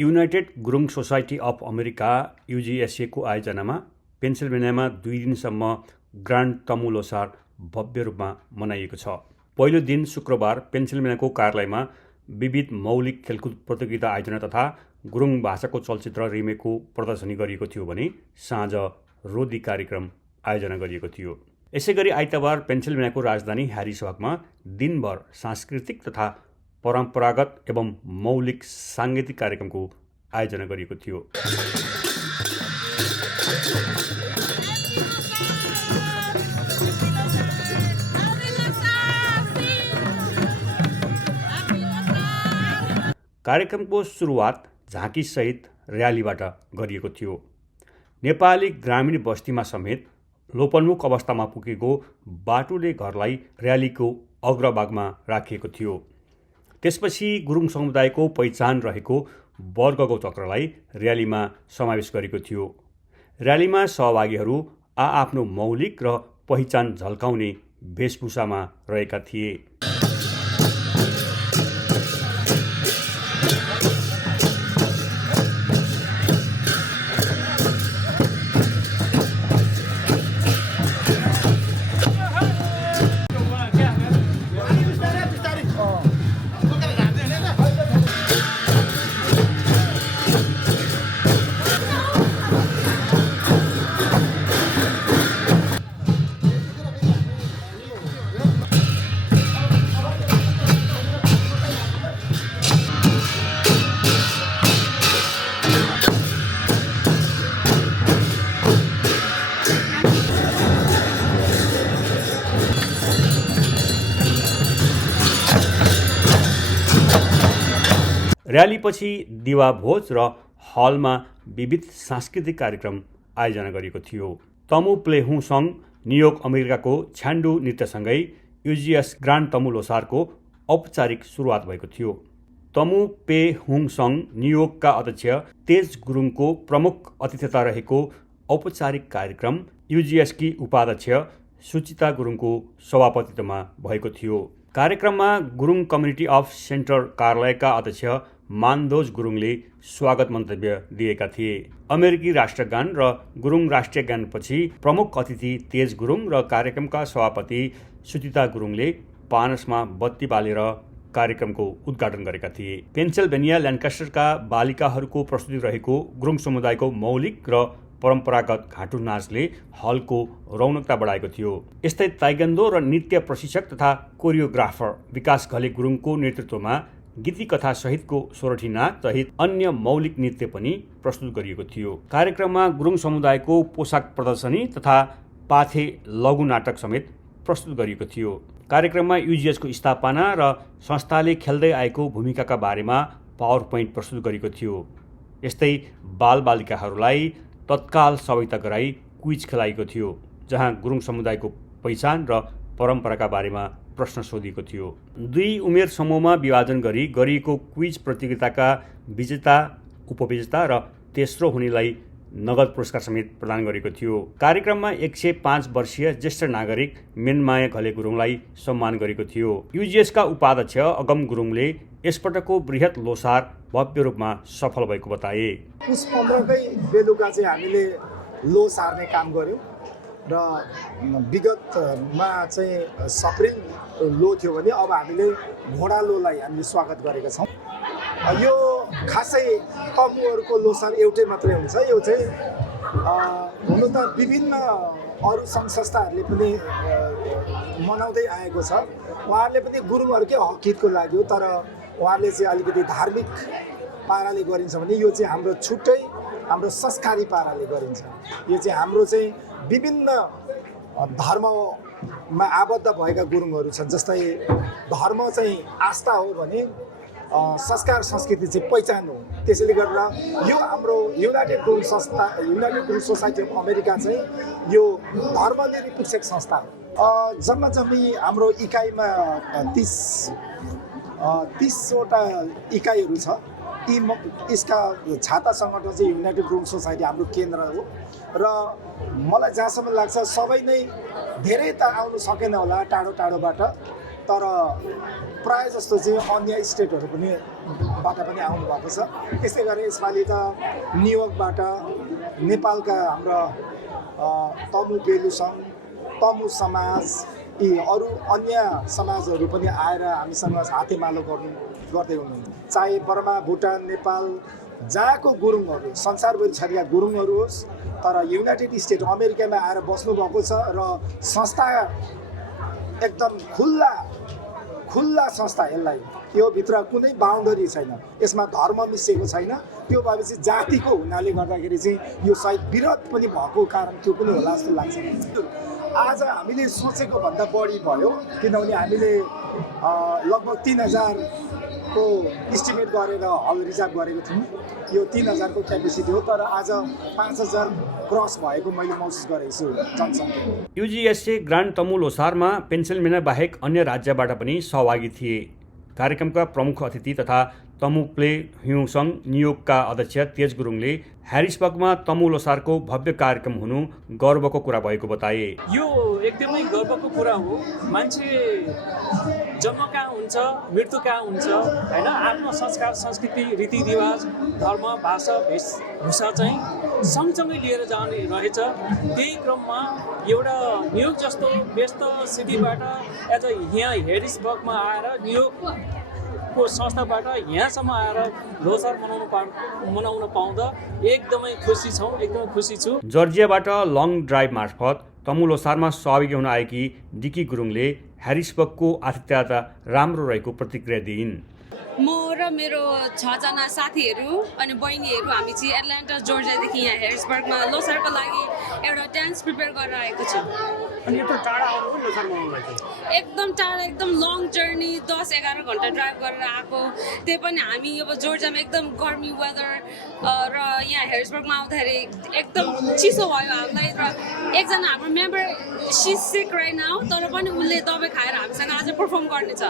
United Gurung society of America युजिएसएको आयोजनामा पेन्सिल्भेनियामा 2 दिनसम्म ग्रान्ड तमु लोसार भव्य रूपमा मनाइएको छ। पहिलो दिन शुक्रबार पेन्सिल्भेनियाको कार्यालयमा विविध मौलिक खेलकुद प्रतियोगिता आयोजना तथा गुरुङ भाषाको चलचित्र रिमेकको प्रदर्शनी गरिएको थियो भने साँझ रोदी कार्यक्रम आयोजना गरिएको थियो। यसैगरी आइतबार पेन्सिल्भेनियाको राजधानी ह्यारिसबर्गमा दिनभर सांस्कृतिक तथा परम्परागत एवं मौलिक साङ्गीतिक कार्यक्रमको आयोजना गरिएको थियो। कार्यक्रमको सुरुवात झाँकीसहित र्यालीबाट गरिएको थियो। नेपाली ग्रामीण बस्तीमा समेत लोपन्मुख अवस्थामा पुगेको बाटुले घरलाई र्यालीको अग्रभागमा राखिएको थियो। त्यसपछि गुरुङ समुदायको पहिचान रहेको वर्गको चक्रलाई र्यालीमा समावेश गरेको थियो। र्यालीमा सहभागीहरू आआफ्नो मौलिक र पहिचान झल्काउने वेशभूषामा रहेका थिए। र्यालीपछि दिवाभोज र हलमा विविध सांस्कृतिक कार्यक्रम आयोजना गरिएको थियो। तमु प्ले हुँ सङ न्युयोर्क अमेरिकाको छ्यान्डु नृत्यसँगै युजिएस ग्रान्ड तमु लोसारको औपचारिक सुरुवात भएको थियो। तमु पे हुङ सङ न्युयोर्कका अध्यक्ष तेज गुरुङको प्रमुख अतिथिता रहेको औपचारिक कार्यक्रम युजिएसकी उपाध्यक्ष सुचिता गुरुङको सभापतित्वमा भएको थियो। कार्यक्रममा गुरुङ कम्युनिटी अफ सेन्टर कार्यालयका अध्यक्ष मानदोज गुरुङले स्वागत मन्तव्य दिएका थिए। अमेरिकी राष्ट्रगान र गुरुङ राष्ट्रिय गानपछि प्रमुख अतिथि तेज गुरुङ र कार्यक्रमका सभापति सुचिता गुरुङले पानसमा बत्ती बालेर कार्यक्रमको उद्घाटन गरेका थिए। पेन्सिल्भेनिया ल्यान्कास्टरका बालिकाहरूको प्रस्तुति रहेको गुरुङ समुदायको मौलिक र परम्परागत घाँटु नाचले हलको रौनकता बढाएको थियो। यस्तै ताइक्वान्डो र नृत्य प्रशिक्षक तथा कोरियोग्राफर विकास घले गुरुङको नेतृत्वमा गीती कथा सहितको सोरठी नाच सहित अन्य मौलिक नृत्य पनि प्रस्तुत गरिएको थियो। कार्यक्रममा गुरुङ समुदायको पोसाक प्रदर्शनी तथा पाथे लघु नाटक समेत प्रस्तुत गरिएको थियो। कार्यक्रममा युजिएसको स्थापना र संस्थाले खेल्दै आएको भूमिकाका बारेमा पावर पोइन्ट प्रस्तुत गरिएको थियो। यस्तै बालबालिकाहरूलाई तत्काल सहायता गराई क्विज खेलाइएको थियो, जहाँ गुरुङ समुदायको पहिचान र परम्पराका बारेमा प्रश्न सोधिएको थियो। 2 उमेर समूहमा विभाजन गरी गरिएको क्विज प्रतियोगिताका विजेता, उपविजेता र तेस्रो हुनेलाई नगद पुरस्कार समेत प्रदान गरेको थियो। कार्यक्रममा 105 वर्षीय ज्येष्ठ नागरिक मेनमाया घले गुरुङलाई सम्मान गरेको थियो। युजिएसका उपाध्यक्ष अगम गुरुङले यसपटकको बृहत लोसार भव्य रूपमा सफल भएको बताए। पुस 15 कै बेलुका चाहिँ हामीले लो सार्ने काम गर्यौँ र विगतमा चाहिँ सप्रिङ लो थियो भने अब हामीले घोडा लोलाई हामीले स्वागत गरेका छौँ। यो खासै तमुहरूको लोसार एउटै मात्रै हुन्छ। यो चाहिँ हुनु त विभिन्न अरू सङ्घ संस्थाहरूले पनि मनाउँदै आएको छ। उहाँहरूले पनि गुरुङहरूकै हक हितको लागि हो, तर उहाँहरूले चाहिँ अलिकति धार्मिक पाराले गरिन्छ भने यो चाहिँ हाम्रो छुट्टै हाम्रो संस्कारी पाराले गरिन्छ। यो चाहिँ हाम्रो चाहिँ विभिन्न धर्ममा आबद्ध भएका गुरुङहरू छन्। जस्तै धर्म चाहिँ आस्था हो भने संस्कार संस्कृति चाहिँ पहिचान हो। त्यसैले गरेर यो हाम्रो युनाइटेड गुरुङ संस्था, United Gurung society of America चाहिँ यो धर्मनिरपेक्ष संस्था हो। जम्मी हाम्रो इकाइमा 30वटा इकाइहरू छ। यसका छाता सङ्गठन चाहिँ युनाइटेड गुरुङ सोसाइटी हाम्रो केन्द्र हो र मलाई जहाँसम्म लाग्छ सबै नै धेरै त आउनु सकेन होला टाढो टाढोबाट, तर प्राय जस्तो चाहिँ अन्य स्टेटहरू पनि बाट पनि आउनुभएको छ। त्यसै गरी यसपालि त न्युयोर्कबाट नेपालका हाम्रा तमु बेलु सङ्घ, तमु समाज, यी अरू अन्य समाजहरू पनि आएर हामीसँग हातेमालो गर्दै हुनुहुन्छ। चाहे बर्मा, भुटान, नेपाल जहाँको गुरुङहरू, संसारभरि छरिया गुरुङहरू होस्, तर युनाइटेड स्टेट अमेरिकामा आएर बस्नुभएको छ र संस्था एकदम खुल्ला संस्था। यसलाई यो भित्र कुनै बााउन्डरी छैन, यसमा धर्म मिसिएको छैन। त्यो भएपछि जातिको हुनाले गर्दाखेरि चाहिँ यो सायद विरोध पनि भएको कारण त्यो पनि होला जस्तो लाग्छ। आज हामीले सोचेको भन्दा बढी भयो, किनभने हामीले लगभग 3000 को इस्टिमेट गरेर हल रिजर्भ गरेको थियौँ। यो 3000 को क्यापेसिटी हो, तर आज 5000 क्रस भएको मैले महसुस गरेको छु जनसङ्ख्या। युजिएसए ग्रान्ड तमु लोसारमा पेन्सिल्भेनिया बाहेक अन्य राज्यबाट पनि सहभागी थिए। कार्यक्रमका प्रमुख अतिथि तथा तमु प्ले ह्यु सङ्घ न्युयोर्कका अध्यक्ष तेज गुरुङले ह्यारिसबर्गमा तमु लोसारको भव्य कार्यक्रम हुनु गर्वको कुरा भएको बताए। यो एकदमै गर्वको कुरा हो। मान्छे जन्म कहाँ हुन्छ, मृत्यु कहाँ हुन्छ हैन, आफ्नो संस्कार, संस्कृति, रीतिरिवाज, धर्म, भाषा, वेशभूषा चाहिँ सँगसँगै लिएर जाने रहेछ। त्यही क्रममा एउटा न्युयोर्क जस्तो व्यस्त सिटीबाट एज यहाँ ह्यारिसबर्गमा आएर न्युयोर्कको संस्थाबाट यहाँसम्म आएर लोसार मनाउन पाउँदा एकदमै खुसी छौँ, एकदमै खुसी छु। जर्जियाबाट लङ ड्राइभ मार्फत तमु लोसारमा सहभागी हुन आएकी डिकी गुरुङले ह्यारिसबर्गको आतिथ्यता राम्रो रहेको प्रतिक्रिया दिइन्। म र मेरो 6 जना साथीहरू अनि बहिनीहरू हामी चाहिँ एटलान्टा जर्जियादेखि यहाँ ह्यारिसबर्गमा लोसारको लागि एउटा डान्स प्रिपेयर गरेर आएको छु। अनि यत्रो टाढा आउनु पनि लोसार मनाउनलाई चाहिँ एकदम टाढा, एकदम लङ जर्नी, 10-11 घन्टा ड्राइभ गरेर आएको। त्यही पनि हामी अब जर्जियामा एकदम गर्मी वेदर र यहाँ ह्यारिसबर्गमा आउँदाखेरि एकदम चिसो भयो हामीलाई। र एकजना हाम्रो मेम्बर सी सिक राइट नाउ, तर पनि उसले दबाई खाएर हामीसँग आज पर्फर्म गर्नेछ।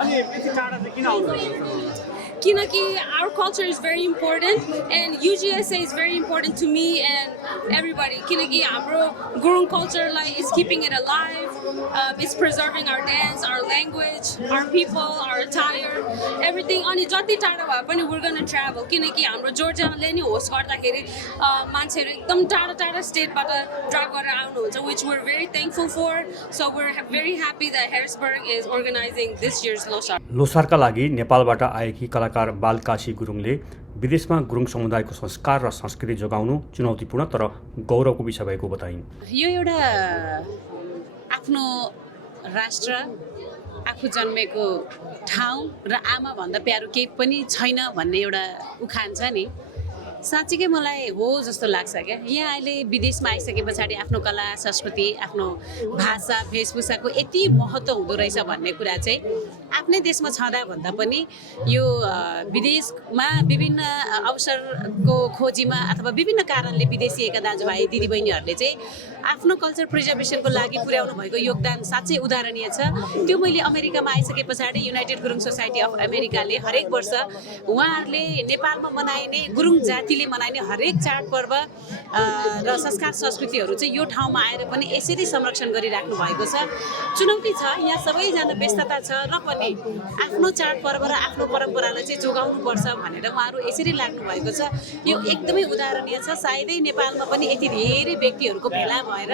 अनि यति टाढा चाहिँ किन आउनु? Kinaki, our culture is very important and UGSA is very important to me and everybody. Kinaki, our Gurung culture is keeping it alive. It's preserving our dance, our language, our people, our attire, everything. Ani jati tara bhaye pani we're going to travel. Kinaki, हाम्रो Georgia ले नि host गर्दाखेरि मान्छेहरु एकदम टाढा state बाट drive गरेर आउनुहुन्छ, which we're very thankful for. So we're very happy that Harrisburg is organizing this year's Losar. लोसारका लागि नेपालबाट आएकी कलाकार बालकाशी गुरुङले विदेशमा गुरुङ समुदायको संस्कार र संस्कृति जोगाउनु चुनौतीपूर्ण तर गौरवको विषय भएको बताइन्। यो एउटा आफ्नो राष्ट्र, आफू जन्मेको ठाउँ र आमा भन्दा प्यारो केही पनि छैन भन्ने एउटा उखान छ नि, साँच्चीकै मलाई हो जस्तो लाग्छ क्या। यहाँ अहिले विदेशमा आइसके पछाडि आफ्नो कला संस्कृति, आफ्नो भाषा वेशभूषाको यति महत्त्व हुँदो रहेछ भन्ने कुरा चाहिँ आफ्नै देशमा छँदा भन्दा पनि यो विदेशमा विभिन्न अवसरको खोजीमा अथवा विभिन्न कारणले विदेशिएका दाजुभाइ दिदीबहिनीहरूले चाहिँ आफ्नो कल्चर प्रिजर्भेसनको लागि पुर्याउनु भएको योगदान साँच्चै उदाहरणीय छ। त्यो मैले अमेरिकामा आइसके पछाडि युनाइटेड गुरुङ सोसाइटी अफ अमेरिकाले हरेक वर्ष उहाँहरूले नेपालमा मनाइने गुरुङ जातिले मनाइने हरेक चाडपर्व र संस्कार संस्कृतिहरू चाहिँ यो ठाउँमा आएर पनि यसरी संरक्षण गरिराख्नु भएको छ। चुनौती छ, यहाँ सबैजना व्यस्तता छ र पनि आफ्नो चाडपर्व र आफ्नो परम्परालाई चाहिँ जोगाउनुपर्छ भनेर उहाँहरू यसरी लाग्नु भएको छ। यो एकदमै उदाहरणीय छ। सायदै नेपालमा पनि यति धेरै व्यक्तिहरूको भेला भएर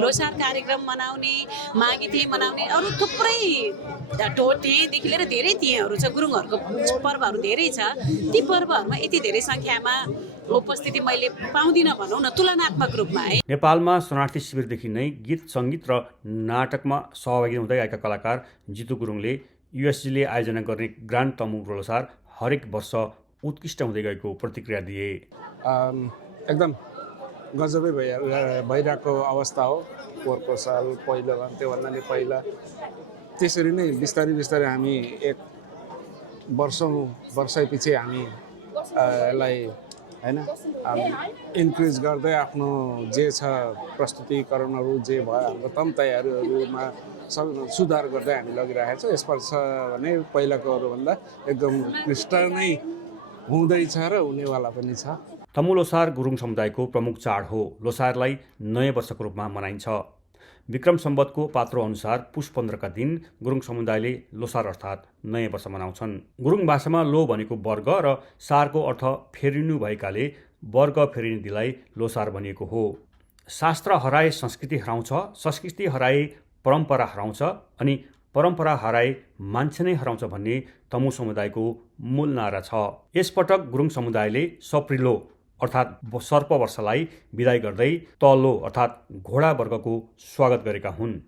लोसार कार्यक्रम मनाउने, माघे मनाउने अरू थुप्रै ढोटेदेखि लिएर धेरै तिहारहरू छ, गुरुङहरूको पर्वहरू धेरै छ। ती पर्वहरूमा यति धेरै सङ्ख्यामा उपस्थिति मैले पाउँदिनँ भनौँ न तुलनात्मक रूपमा है। नेपालमा शरणार्थी शिविरदेखि नै गीत सङ्गीत र नाटकमा सहभागी हुँदै आएका कलाकार जितु गुरुङले युएसजीले आयोजना गर्ने ग्रान्ड तमु लोसार हरेक वर्ष उत्कृष्ट हुँदै गएको प्रतिक्रिया दिए। एकदम गजबै भइरहेको अवस्था हो। पोहोरको साल पहिलो त्योभन्दा नि पहिला त्यसरी नै बिस्तारै बिस्तारै हामी एक वर्षै पछि हामी यसलाई हैन इन्क्रिज गर्दै आफ्नो जे छ प्रस्तुतिकरणहरू जे भयो हाम्रो तम तयारीहरूमा सुधार गर्दै हामी लगिरहेका छौँ। यसवर्ष भने पहिलाकोहरूभन्दा एकदम उत्कृष्ट नै हुँदैछ र हुनेवाला पनि छ। तमु लोसार गुरुङ समुदायको प्रमुख चाड हो। लोसारलाई नयाँ वर्षको रूपमा मनाइन्छ। विक्रम सम्वतको पात्रो अनुसार पुष 15 दिन गुरुङ समुदायले लोसार अर्थात् नयाँ वर्ष मनाउँछन्। गुरुङ भाषामा लो भनेको वर्ग र सारको अर्थ फेरिनु भएकाले वर्ग फेरिने दिनलाई लोसार भनिएको हो। शास्त्र हराए संस्कृति हराउँछ, संस्कृति हराए परम्परा हराउँछ अनि परम्परा हराए मान्छे नै हराउँछ भन्ने तमु समुदायको मूल नारा छ। यसपटक गुरुङ समुदायले सप्रिलो अर्थात् सर्प वर्षलाई विदाई गर्दै तल्लो अर्थात् घोडा वर्गको स्वागत गरेका हुन्।